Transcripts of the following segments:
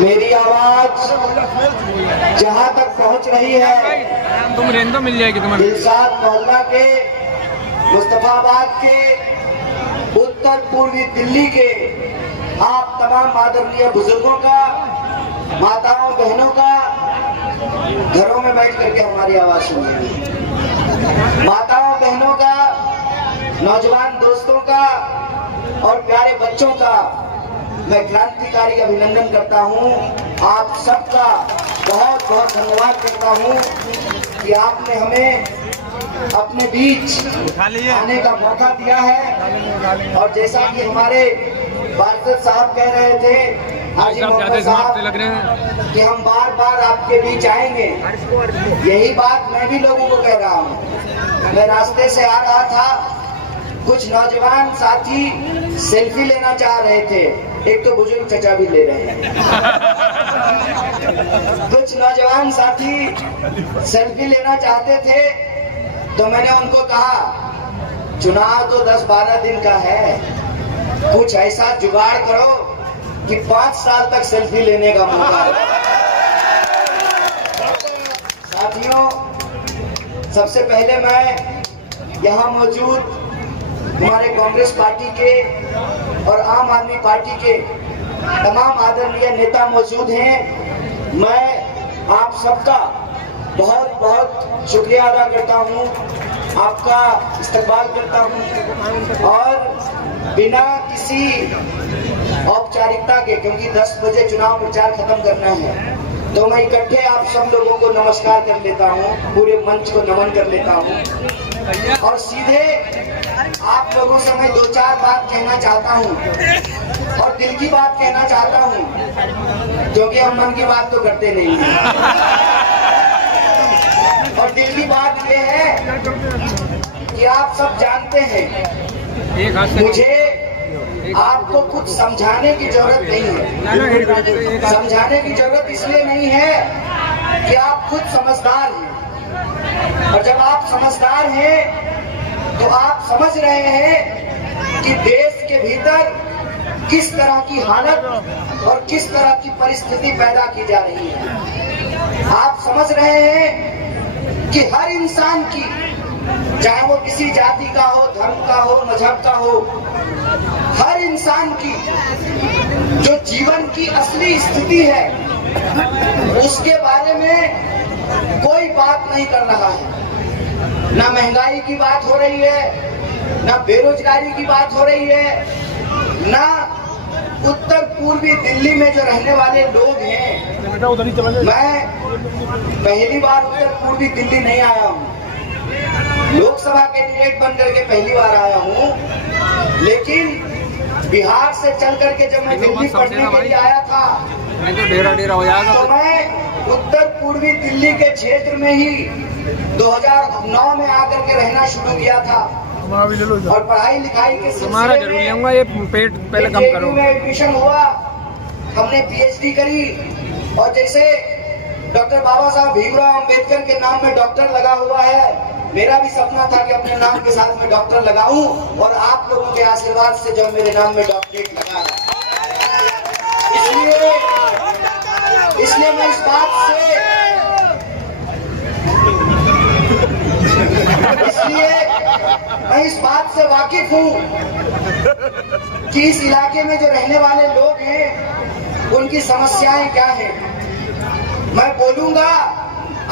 मेरी आवाज जहां तक पहुंच रही है, तुम रेंज तो मिल जाएगी तुम्हारे। दिलशाद मोहल्ला के, मुस्तफाबाद के, उत्तर पूर्वी दिल्ली के आप तमाम आदरणीय बुजुर्गों का, माताओं बहनों का घरों में बैठ करके हमारी आवाज सुनिए। माताओं बहनों का, नौजवान दोस्तों का और प्यारे बच्चों का मैं क्रांतिकारी अभिनंदन करता हूं। आप सबका बहुत बहुत धन्यवाद करता हूं कि आपने हमें अपने बीच आने का मौका दिया है। और जैसा कि हमारे पार्षद साहब कह रहे थे, हाजी मोहम्मद साहब, कि हम बार बार आपके बीच आएंगे, यही बात मैं भी लोगों को कह रहा हूं। मैं रास्ते से आ रहा था, कुछ नौजवान साथी सेल्फी लेना चाह रहे थे, एक तो बुजुर्ग चचा भी ले रहे हैं। कुछ नौजवान साथी सेल्फी लेना चाहते थे, तो मैंने उनको कहा चुनाव तो 10-12 दिन का है, कुछ ऐसा जुगाड़ करो कि 5 साल तक सेल्फी लेने का मौका। साथियों, सबसे पहले मैं यहाँ मौजूद हमारे कांग्रेस पार्टी के और आम आदमी पार्टी के तमाम आदरणीय नेता मौजूद हैं। मैं आप सबका बहुत बहुत शुक्रिया अदा करता हूं, आपका इस्तकबाल करता हूं और बिना किसी औपचारिकता के, क्योंकि 10 बजे चुनाव प्रचार खत्म करना है, तो मैं इकट्ठे आप सब लोगों को नमस्कार कर लेता हूं, पूरे मंच को नमन कर लेता हूं और सीधे आप लोगों से मैं 2-4 बात कहना चाहता हूं और दिल की बात कहना चाहता हूं, क्योंकि हम मन की बात तो करते नहीं हैं। और दिल की बात ये है कि आप सब जानते हैं, मुझे आपको कुछ समझाने की जरूरत नहीं है। समझाने की जरूरत इसलिए नहीं है कि आप खुद समझदार हैं, और जब आप समझदार हैं तो आप समझ रहे हैं कि देश के भीतर किस तरह की हालत और किस तरह की परिस्थिति पैदा की जा रही है। आप समझ रहे हैं कि हर इंसान की, चाहे वो किसी जाति का हो, धर्म का हो, मजहब का हो, हर इंसान की जो जीवन की असली स्थिति है, उसके बारे में कोई बात नहीं कर रहा है। ना महंगाई की बात हो रही है, ना बेरोजगारी की बात हो रही है, ना उत्तर पूर्वी दिल्ली में जो रहने वाले लोग हैं। मैं पहली बार उत्तर पूर्वी दिल्ली नहीं आया हूँ, लोकसभा कैंडिडेट बन करके पहली बार आया हूँ, लेकिन बिहार से चल करके जब मैं दिल्ली पढ़ने के लिए आया था, तो मैं उत्तर पूर्वी दिल्ली के क्षेत्र में ही 2009 में आकर के रहना शुरू किया था और पढ़ाई लिखाई के सिलसिले में ये पेट पहले कम करो में एडमिशन हुआ, हमने पीएचडी करी। और जैसे डॉक्टर बाबा साहब भीमराव अंबेडकर के नाम में डॉक्टर लगा हुआ है, मेरा भी सपना था कि अपने नाम के साथ में डॉक्टर लगाऊं, और आप लोगों के आशीर्वाद से जब मेरे नाम में डॉक्टरेट लगा, इसलिए मैं इस बात से वाकिफ हूँ कि इस इलाके में जो रहने वाले लोग हैं, उनकी समस्याएं क्या हैं। मैं बोलूंगा,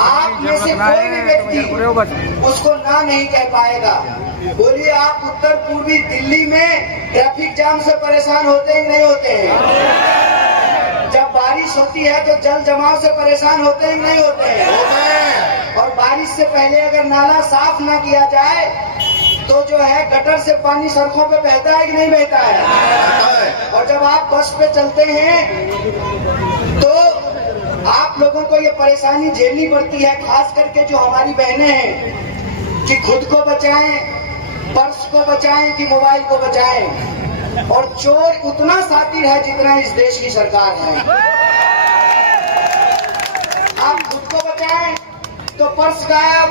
आप में से कोई भी व्यक्ति उसको ना नहीं कह पाएगा। बोलिए, आप उत्तर पूर्वी दिल्ली में ट्रैफिक जाम से परेशान होते ही नहीं होते हैं? जब बारिश होती है तो जल जमाव से परेशान होते ही नहीं होते हैं? और बारिश से पहले अगर नाला साफ ना किया जाए तो जो है गटर से पानी सड़कों पे बहता है कि नहीं बहता है? और जब आप बस पे चलते हैं तो आप लोगों को ये परेशानी झेलनी पड़ती है, खास करके जो हमारी बहनें हैं, कि खुद को बचाएं, पर्स को बचाएं कि मोबाइल को बचाएं। और चोर उतना शातिर है जितना इस देश की सरकार है। आप खुद को बचाएं तो पर्स गायब,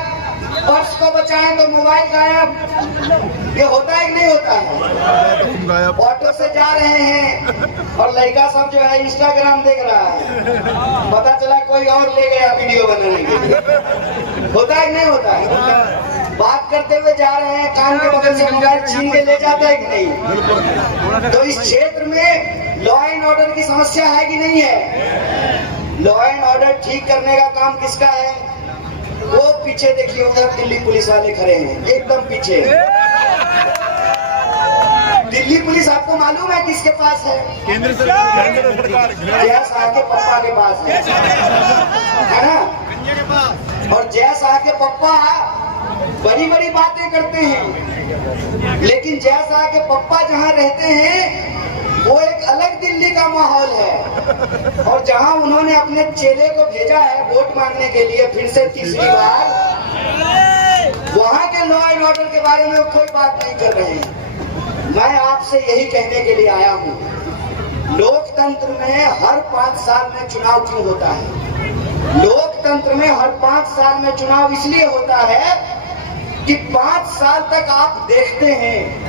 पर्स को बचाएं तो मोबाइल गायब। ये होता है कि नहीं होता है? ऑटो से जा रहे हैं और लड़का सब जो है इंस्टाग्राम देख रहा है, पता चला कोई और ले गया वीडियो बनाने के लिए। होता है कि नहीं होता है? बात करते हुए जा रहे हैं, कान के बगल से मोबाइल छीन के ले जाता है कि नहीं? तो इस क्षेत्र में लॉ एंड ऑर्डर की समस्या है कि नहीं है? लॉ एंड ऑर्डर ठीक करने का काम किसका है? वो पीछे देखिए, उधर दिल्ली पुलिस वाले खड़े हैं, एकदम पीछे। दिल्ली पुलिस आपको मालूम है किसके पास है? केंद्र सरकार, जय शाह के पप्पा के पास है ना? और जय शाह के पप्पा बड़ी बड़ी बातें करते हैं, लेकिन जय शाह के पप्पा जहाँ रहते हैं वो एक अलग दिल्ली का माहौल है। और जहां उन्होंने अपने चेले को भेजा है वोट मांगने के लिए फिर से तीसरी बार, वहां के लॉ एंड ऑर्डर के बारे में कोई बात नहीं कर रहे हैं। मैं आपसे यही कहने के लिए आया हूं, लोकतंत्र में हर 5 साल में चुनाव क्यों होता है? लोकतंत्र में हर 5 साल में चुनाव इसलिए होता है कि 5 साल तक आप देखते हैं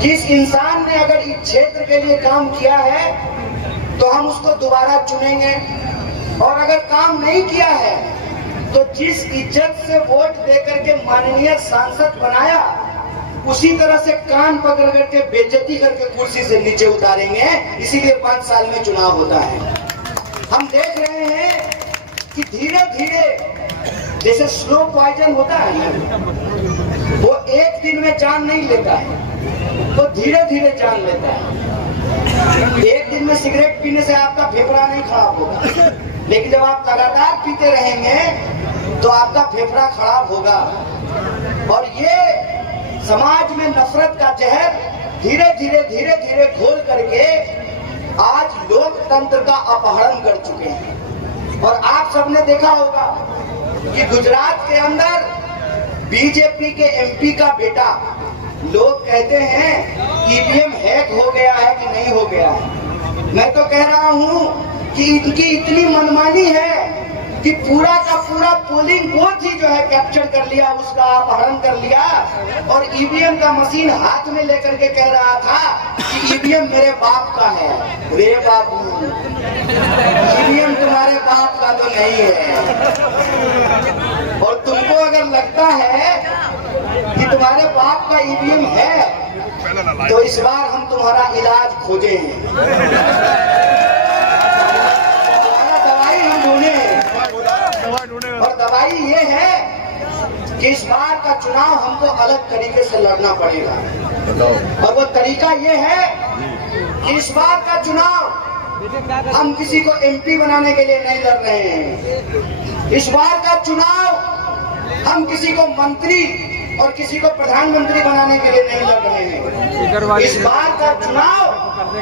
जिस इंसान ने अगर इस क्षेत्र के लिए काम किया है तो हम उसको दोबारा चुनेंगे, और अगर काम नहीं किया है तो जिस इज्जत से वोट देकर के माननीय सांसद बनाया उसी तरह से कान पकड़ करके बेइज्जती करके कुर्सी से नीचे उतारेंगे। इसीलिए 5 साल में चुनाव होता है। हम देख रहे हैं कि धीरे धीरे जैसे स्लो पॉइजन होता है ना, वो एक दिन में जान नहीं लेता है, तो धीरे धीरे जान लेता है। एक दिन में सिगरेट पीने से आपका फेफड़ा नहीं खराब होगा, लेकिन जब आप लगातार पीते रहेंगे तो आपका फेफड़ा खराब होगा। और ये समाज में नफरत का जहर धीरे धीरे घोल करके आज लोकतंत्र का अपहरण कर चुके हैं। और आप सबने देखा होगा कि गुजरात के अंदर बीजेपी के एमपी का बेटा, लोग कहते हैं ईवीएम हैक हो गया है कि नहीं हो गया है। मैं तो कह रहा हूं कि इनकी इतनी मनमानी है कि पूरा का पूरा पोलिंग बूथ ही जो है कैप्चर कर लिया, उसका अपहरण कर लिया, और ईवीएम का मशीन हाथ में लेकर के कह रहा था कि ईवीएम मेरे बाप का है। रे बाबू, ईवीएम तुम्हारे बाप का तो नहीं है। और तुमको अगर लगता है कि तुम्हारे बाप का ईवीएम है तो इस बार हम तुम्हारा इलाज खोजे हैं, तुम्हारा दवाई हम ढूंढे हैं। और दवाई ये है कि इस बार का चुनाव हमको अलग तरीके से लड़ना पड़ेगा। और वो तरीका ये है कि इस बार का चुनाव हम किसी को एमपी बनाने के लिए नहीं लड़ रहे हैं। इस बार का चुनाव हम किसी को मंत्री और किसी को प्रधानमंत्री बनाने के लिए नहीं लड़ रहे हैं। इस बार का चुनाव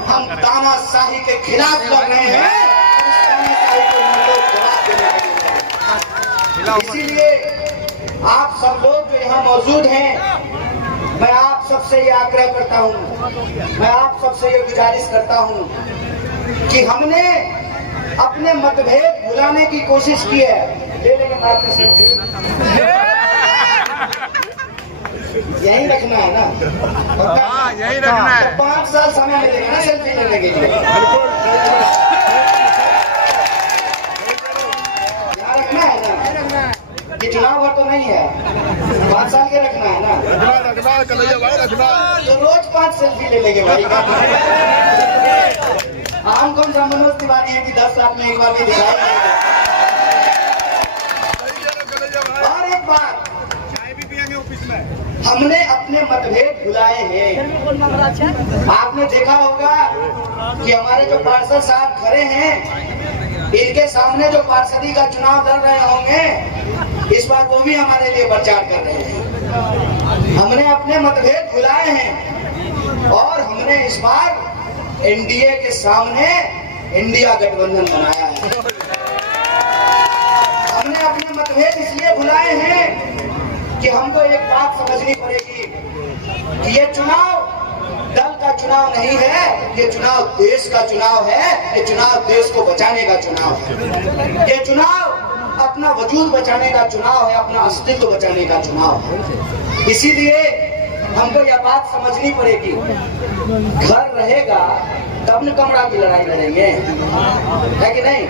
हम तानाशाही के खिलाफ लड़ रहे हैं। इसीलिए आप सब लोग जो यहाँ मौजूद हैं, मैं आप सबसे ये आग्रह करता हूँ, मैं आप सबसे ये गुजारिश करता हूँ कि हमने अपने मतभेद भुलाने की कोशिश की है। ले लेंगे बात में यही रखना है ना, हाँ यही रखना है। 5 साल समय मिलेगा ना सेल्फी लेने के लिए। यहाँ रखना है ना, ये चुनाव भर तो नहीं है, 5 साल के रखना है ना। तो रोज 5 सेल्फी ले लेंगे भाई। हम कौन सा मनोज तिवारी है कि 10 साल में एक बार भी दिखाई। और एक बात, हमने अपने मतभेद भुलाए हैं। आपने देखा होगा कि हमारे जो पार्षद साहब खड़े हैं, इनके सामने जो पार्षदी का चुनाव लड़ रहे होंगे, इस बार वो भी हमारे लिए प्रचार कर रहे हैं। हमने अपने मतभेद भुलाए हैं और हमने इस बार एनडीए के सामने इंडिया गठबंधन बनाया है। हमने अपने मतभेद इसलिए भुलाए हैं कि हमको एक बात समझनी पड़ेगी कि ये चुनाव दल का चुनाव नहीं है, ये चुनाव देश का चुनाव है। ये चुनाव देश को बचाने का चुनाव है। ये चुनाव अपना वजूद बचाने का चुनाव है, अपना अस्तित्व बचाने का चुनाव है। इसीलिए हमको यह बात समझनी पड़ेगी, घर रहेगा तब न कमरा की लड़ाई लड़ेंगे, है कि नहीं?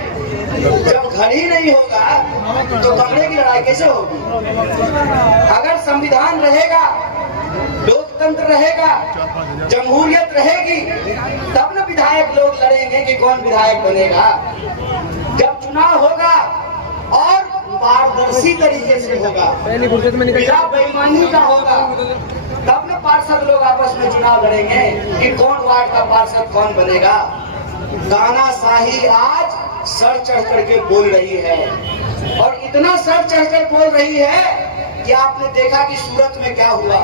जब घर ही नहीं होगा तो कमरे की लड़ाई कैसे होगी? अगर संविधान रहेगा, लोकतंत्र रहेगा, जमहूरियत रहेगी, तब न विधायक लोग लड़ेंगे कि कौन विधायक बनेगा। जब चुनाव होगा और पारदर्शी तरीके से होगा, बिना बेईमानी का होगा, तब न पार्षद लोग आपस में चुनाव लड़ेंगे कि कौन वार्ड का पार्षद कौन बनेगा। तानाशाही आज सर चढ़ करके बोल रही है, और इतना सर चढ़कर बोल रही है कि आपने देखा कि सूरत में क्या हुआ।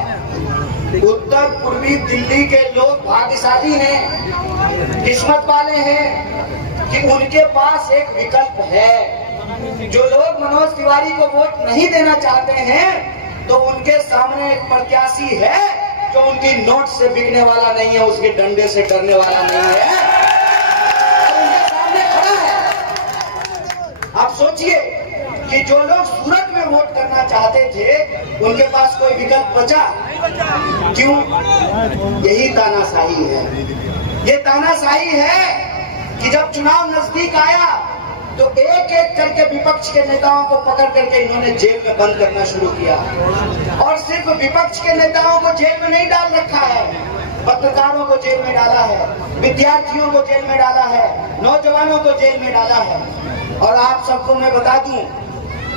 उत्तर पूर्वी दिल्ली के लोग भाग्यशाली हैं, किस्मत वाले हैं कि उनके पास एक विकल्प है। जो लोग मनोज तिवारी को वोट नहीं देना चाहते हैं, तो उनके सामने एक प्रत्याशी है जो उनकी नोट से बिकने वाला नहीं है, उसके डंडे से डरने वाला नहीं है, और उनके सामने खड़ा है। आप सोचिए कि जो लोग सूरत में वोट करना चाहते थे, उनके पास कोई विकल्प बचा? क्यों? यही तानाशाही है। ये तानाशाही है कि जब चुनाव नजदीक आया तो एक एक करके विपक्ष के नेताओं को पकड़ करके इन्होंने जेल में बंद करना शुरू किया। और सिर्फ विपक्ष के नेताओं को जेल में नहीं डाल रखा है, पत्रकारों को जेल में डाला है, विद्यार्थियों को जेल में डाला है, नौजवानों को जेल में डाला है। और आप सबको मैं बता दूं,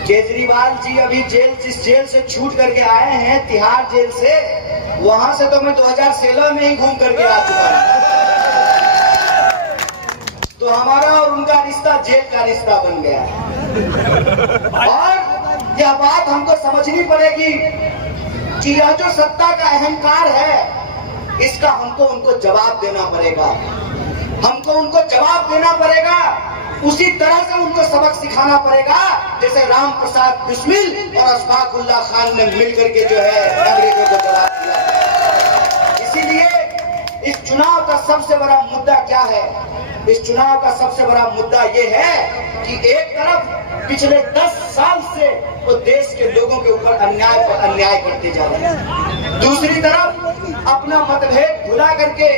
केजरीवाल जी अभी जिस जेल से छूट करके आए हैं, तिहाड़ जेल से, वहां से तो मैं 2016 में ही घूम करके आ चुका हूं। तो हमारा और उनका रिश्ता जेल का रिश्ता बन गया। और यह बात हमको समझनी पड़ेगी कि यह जो सत्ता का अहंकार है, इसका हमको उनको जवाब देना पड़ेगा। हमको उनको जवाब देना पड़ेगा, उसी तरह से उनको सबक सिखाना पड़ेगा जैसे राम प्रसाद बिस्मिल और अशफाकुल्लाह खान ने मिलकर के जो है अंग्रेजों को जवाब दिया। इसीलिए इस चुनाव का सबसे बड़ा मुद्दा क्या है? इस चुनाव का सबसे बड़ा मुद्दा ये है कि एक तरफ पिछले 10 साल से वो देश के लोगों के ऊपर अन्याय पर अन्याय करते जा रहे हैं, दूसरी तरफ अपना मतभेद भुला करके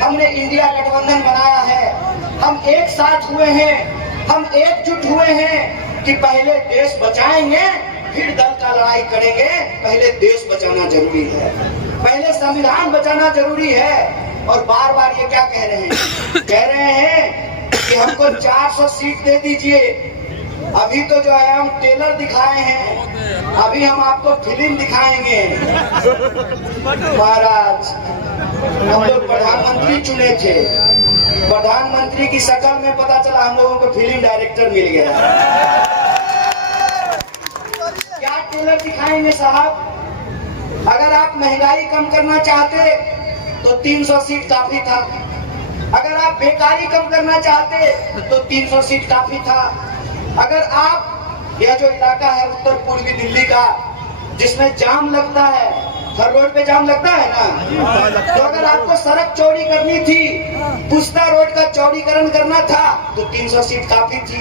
हमने इंडिया गठबंधन बनाया है। हम एक साथ हुए हैं, हम एकजुट हुए हैं कि पहले देश बचाएंगे फिर दल का लड़ाई करेंगे। पहले देश बचाना जरूरी है, पहले संविधान बचाना जरूरी है। और बार बार ये क्या कह रहे हैं? कह रहे हैं कि हमको 400 सीट दे दीजिए। अभी तो जो है हम ट्रेलर दिखाए हैं, अभी हम आपको फिल्म दिखाएंगे। महाराज, हम लोग प्रधानमंत्री चुने थे, प्रधानमंत्री की शक्ल में पता चला हम लोगों को फिल्म डायरेक्टर मिल गया। क्या ट्रेलर दिखाएंगे साहब? अगर आप महंगाई कम करना चाहते तो 300 सीट काफी था, अगर आप बेकारी कम करना चाहते तो 300 सीट काफी था। अगर आप, यह जो इलाका है उत्तर पूर्वी दिल्ली का, जिसमें जाम लगता है, हर रोड पे जाम लगता है ना, तो अगर आपको सड़क चौड़ी करनी थी, पुस्ता रोड का चौड़ीकरण करना था तो 300 सीट काफी थी।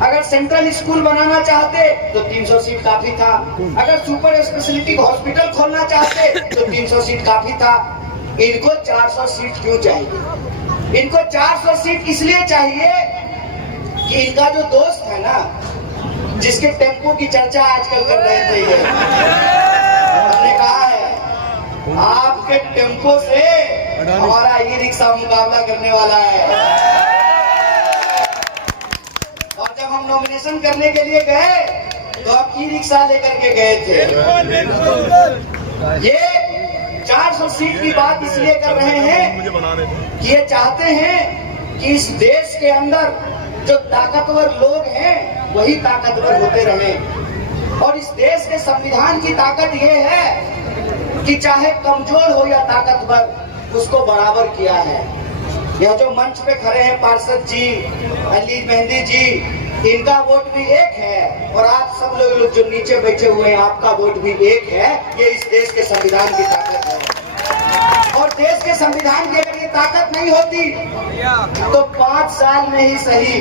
अगर सेंट्रल स्कूल बनाना चाहते तो 300 सीट काफी था। अगर सुपर स्पेशलिटी हॉस्पिटल खोलना चाहते तो 300 सीट काफी था। इनको 400 सीट क्यों चाहिए? इनको 400 सीट इसलिए चाहिए कि इनका जो दोस्त है ना, जिसके टेम्पो की चर्चा आजकल कर रहे थे, ये हमने कहा है आपके टेम्पो से हमारा ई रिक्शा मुकाबला करने वाला है। और जब हम नॉमिनेशन करने के लिए गए तो आप ई रिक्शा लेकर के गए थे। ये 400 सीट की बात इसलिए कर रहे हैं कि ये चाहते हैं कि इस देश के अंदर जो ताकतवर लोग हैं वही ताकतवर होते रहें। और इस देश के संविधान की ताकत ये है कि चाहे कमजोर हो या ताकतवर, उसको बराबर किया है। यह जो मंच पे खड़े हैं पार्षद जी, अली मेहंदी जी, इनका वोट भी एक है, और आप सब लोग जो नीचे बैठे हुए हैं, आपका वोट भी एक है। ये इस देश के संविधान की ताकत है। और देश के संविधान की अगर ये ताकत नहीं होती तो 5 साल में ही सही,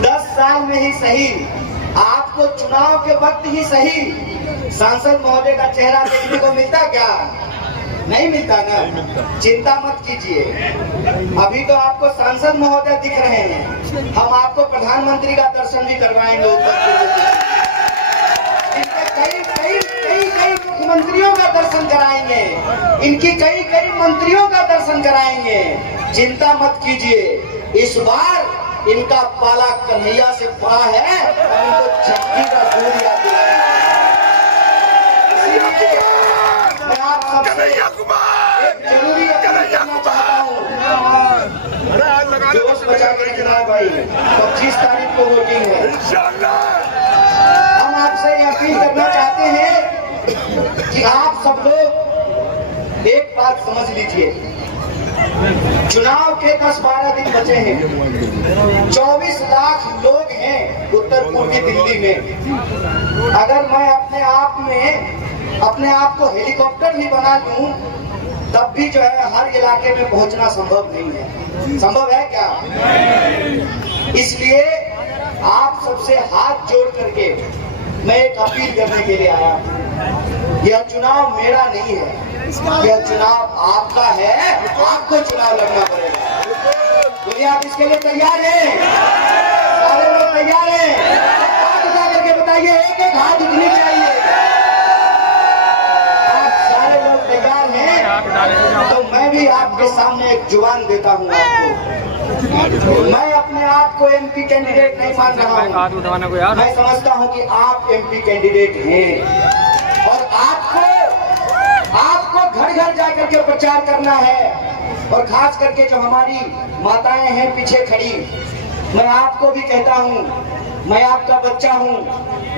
10 साल में ही सही, आपको चुनाव के वक्त ही सही सांसद महोदय का चेहरा देखने को मिलता क्या? नहीं मिलता ना। चिंता मत कीजिए, अभी तो आपको सांसद महोदय दिख रहे हैं, हम आपको प्रधानमंत्री का दर्शन भी करवाएंगे। उत्तर प्रदेश कई मुख्यमंत्रियों का दर्शन कराएंगे, इनकी कई मंत्रियों का दर्शन कराएंगे। चिंता मत कीजिए, इस बार इनका पाला कन्हैया से पड़ा है और इनको छठी का दूर याद दिलाएंगे। मैं आप सबसे एक जरूरी अपील करना चाहता हूँ, जोश बचा के रखना भाई, 25 तारीख को वोटिंग है। हम आपसे ये अपील करना चाहते हैं कि आप सब लोग एक बात समझ लीजिए, चुनाव के 10-12 दिन बचे हैं, 24 लाख लोग हैं उत्तर पूर्वी दिल्ली में। अगर मैं अपने आप को हेलीकॉप्टर भी बना लूं तब भी जो है हर इलाके में पहुंचना संभव नहीं है। संभव है क्या? इसलिए आप सबसे हाथ जोड़ करके मैं एक अपील करने के लिए आया। यह चुनाव मेरा नहीं है, यह चुनाव आपका है, आपको चुनाव लड़ना पड़ेगा। बोलिए, आप इसके लिए तैयार हैं? सारे लोग तैयार हैं? हाथ उठा करके बताइए, एक हाथ उठनी चाहिए। आप सारे लोग तैयार हैं? तो मैं भी आपके सामने एक जुबान देता हूँ आपको। मैं अपने आप को एमपी कैंडिडेट नहीं मान रहा हूँ, मैं समझता हूँ कि आप एमपी कैंडिडेट हैं और आपको घर घर जाकर के प्रचार करना है। और खास करके जो हमारी माताएं हैं पीछे खड़ी, मैं आपको भी कहता हूँ, मैं आपका बच्चा हूँ,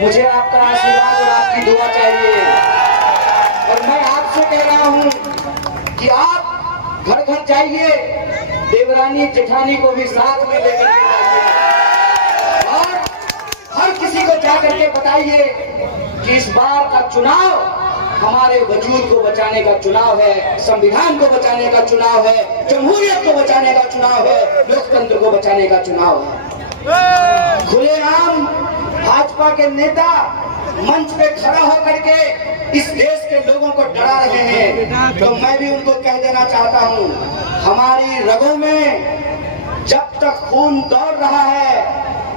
मुझे आपका आशीर्वाद और आपकी दुआ चाहिए। और मैं आपसे कह रहा हूँ कि आप घर घर जाइए, देवरानी जेठानी को भी साथ में लेकर के जाइए और हर किसी को जाकर के बताइए कि इस बार का चुनाव हमारे वजूद को बचाने का चुनाव है, संविधान को बचाने का चुनाव है, जमहूरियत को बचाने का चुनाव है, लोकतंत्र को बचाने का चुनाव है। खुलेआम भाजपा के नेता मंच पे खड़ा होकर के इस देश के लोगों को डरा रहे हैं, तो मैं भी उनको कह देना चाहता हूँ, हमारी रगों में जब तक खून दौड़ रहा है,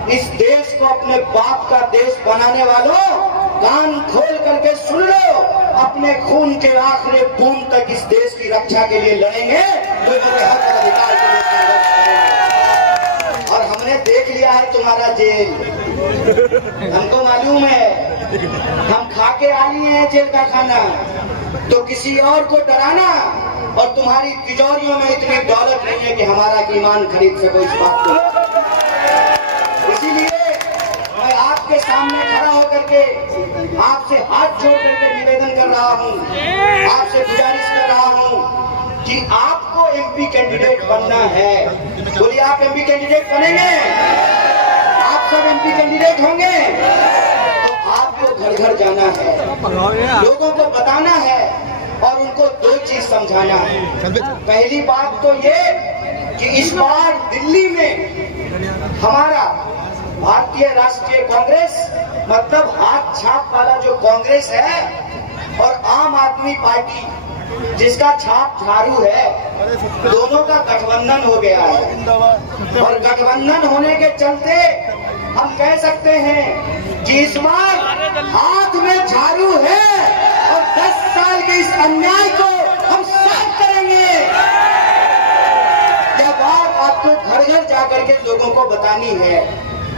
इस देश को अपने बाप का देश बनाने वालों, कान खोल करके सुन लो, अपने खून के आखिरी बूंद तक इस देश की रक्षा के लिए लड़ेंगे, लोगों के हक और अधिकार के लिए संघर्ष करेंगे। और हमने देख लिया है तुम्हारा जेल, हमको मालूम है, हम खा के आ लिए हैं जेल का खाना। तो किसी और को डराना, और तुम्हारी तिजोरियों में इतनी दौलत नहीं है कि हमारा ईमान खरीद सको इस बात को। इसीलिए मैं आपके सामने खड़ा होकर के आपसे हाथ जोड़ करके निवेदन कर रहा हूँ, आपसे गुजारिश कर रहा हूँ कि आपको एमपी कैंडिडेट बनना है। बोलिए, आप एमपी कैंडिडेट बनेंगे? आप सब एमपी कैंडिडेट होंगे? तो आपको घर घर जाना है, लोगों को बताना है और उनको 2 चीज समझाना है। पहली बात तो ये कि इस बार दिल्ली में हमारा भारतीय राष्ट्रीय कांग्रेस, मतलब हाथ छाप वाला जो कांग्रेस है, और आम आदमी पार्टी जिसका छाप झाड़ू है, दोनों का गठबंधन हो गया है। और गठबंधन होने के चलते हम कह सकते हैं कि इस बार हाथ में झाड़ू है और 10 साल के इस अन्याय को हम साफ करेंगे। यह बात आपको घर घर जाकर के लोगों को बतानी है।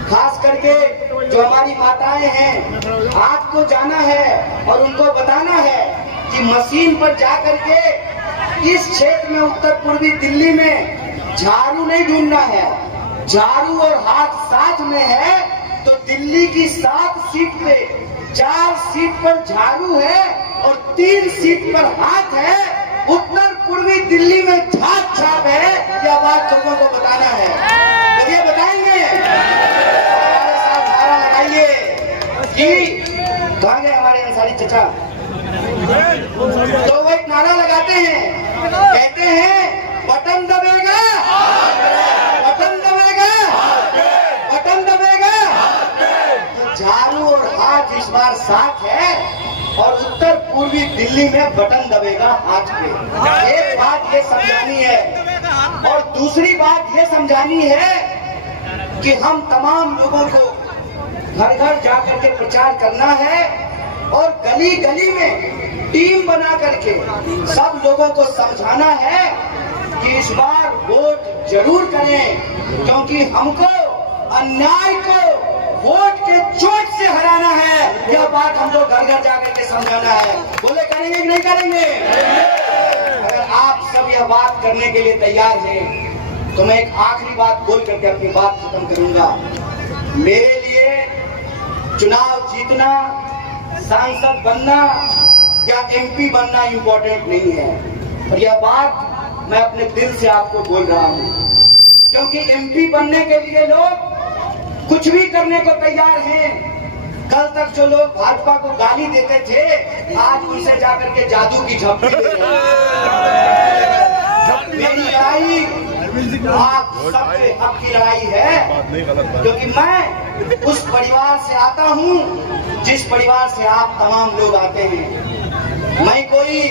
खास करके जो हमारी माताएं हैं, आपको जाना है और उनको बताना है कि मशीन पर जाकर के इस क्षेत्र में उत्तर पूर्वी दिल्ली में झाड़ू नहीं ढूंढना है। झाड़ू और हाथ साथ में है तो दिल्ली की 7 सीट पे 4 सीट पर झाड़ू है और 3 सीट पर हाथ है। उत्तर पूर्वी दिल्ली में हाथ छाप है, यह बात लोगों को बताना है। ये बताएंगे, हमारे साथ नारा लगाइए कि कहाँ गए हमारे अंसारी चचा? तो वो एक नारा लगाते हैं, कहते हैं बटन दबेगा, बटन दबेगा, बटन दबेगा। झाड़ू और हाथ इस बार साथ है और उत्तर पूर्वी दिल्ली में बटन दबेगा हाथ पे। एक बात ये समझानी है और दूसरी बात ये समझानी है कि हम तमाम लोगों को घर घर जाकर के प्रचार करना है और गली गली में टीम बना करके सब लोगों को समझाना है कि इस बार वोट जरूर करें, क्योंकि हमको अन्याय को वोट के चोट से हराना है। यह बात हम लोग घर घर जाकर के समझाना है। बोले करेंगे कि नहीं करेंगे? अगर आप सब यह बात करने के लिए तैयार हैं तो मैं एक आखिरी बात बोल करके अपनी बात खत्म करूंगा। मेरे लिए चुनाव जीतना, सांसद बनना या एमपी बनना इम्पोर्टेंट नहीं है, और यह बात मैं अपने दिल से आपको बोल रहा हूँ, क्योंकि एमपी बनने के लिए लोग कुछ भी करने को तैयार हैं। कल तक जो लोग भाजपा को गाली देते थे, आज उनसे जाकर के जादू की झप्पी दे रहे हैं। मेरी लड़ाई आप सबके हक की लड़ाई है, क्योंकि मैं उस परिवार से आता हूँ जिस परिवार से आप तमाम लोग आते हैं। मैं कोई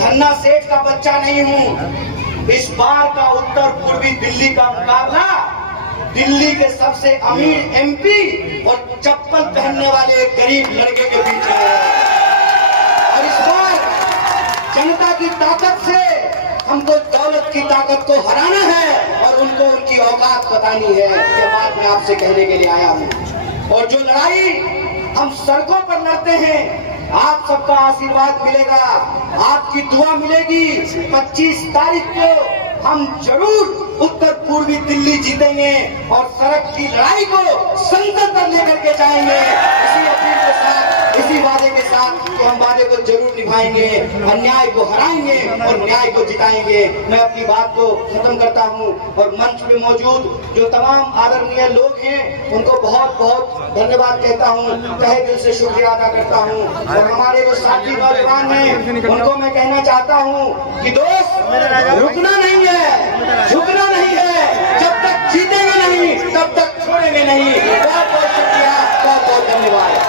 धन्ना सेठ का बच्चा नहीं हूँ। इस बार का उत्तर पूर्वी दिल्ली का मुकाबला दिल्ली के सबसे अमीर एमपी और चप्पल पहनने वाले एक गरीब लड़के के बीच है, और इस बार जनता की ताकत से हमको दौलत की ताकत को हराना है और उनको उनकी औकात बतानी है। ये बात मैं आपसे कहने के लिए आया हूँ। और जो लड़ाई हम सड़कों पर लड़ते हैं, आप सबका आशीर्वाद मिलेगा, आपकी दुआ मिलेगी। 25 तारीख को हम जरूर उत्तर पूर्वी दिल्ली जीतेंगे और सड़क की लड़ाई को संसद तक लेकर के जाएंगे। इसी अपील के साथ, इसी वादे के साथ कि हम वादे को जरूर निभाएंगे, अन्याय को हराएंगे और न्याय को जिताएंगे। मैं अपनी बात को खत्म करता हूं और मंच पे मौजूद जो तमाम आदरणीय लोग हैं उनको बहुत बहुत धन्यवाद कहता हूं, तहे दिल से शुक्रिया अदा करता हूं। और हमारे जो साथी नौजवान हैं उनको मैं कहना चाहता हूं कि दोस्त, रुकना नहीं है, झुकना नहीं है। जब तक जीतेंगे नहीं तब तक छोड़ेंगे नहीं। बहुत बहुत शुक्रिया, बहुत बहुत धन्यवाद।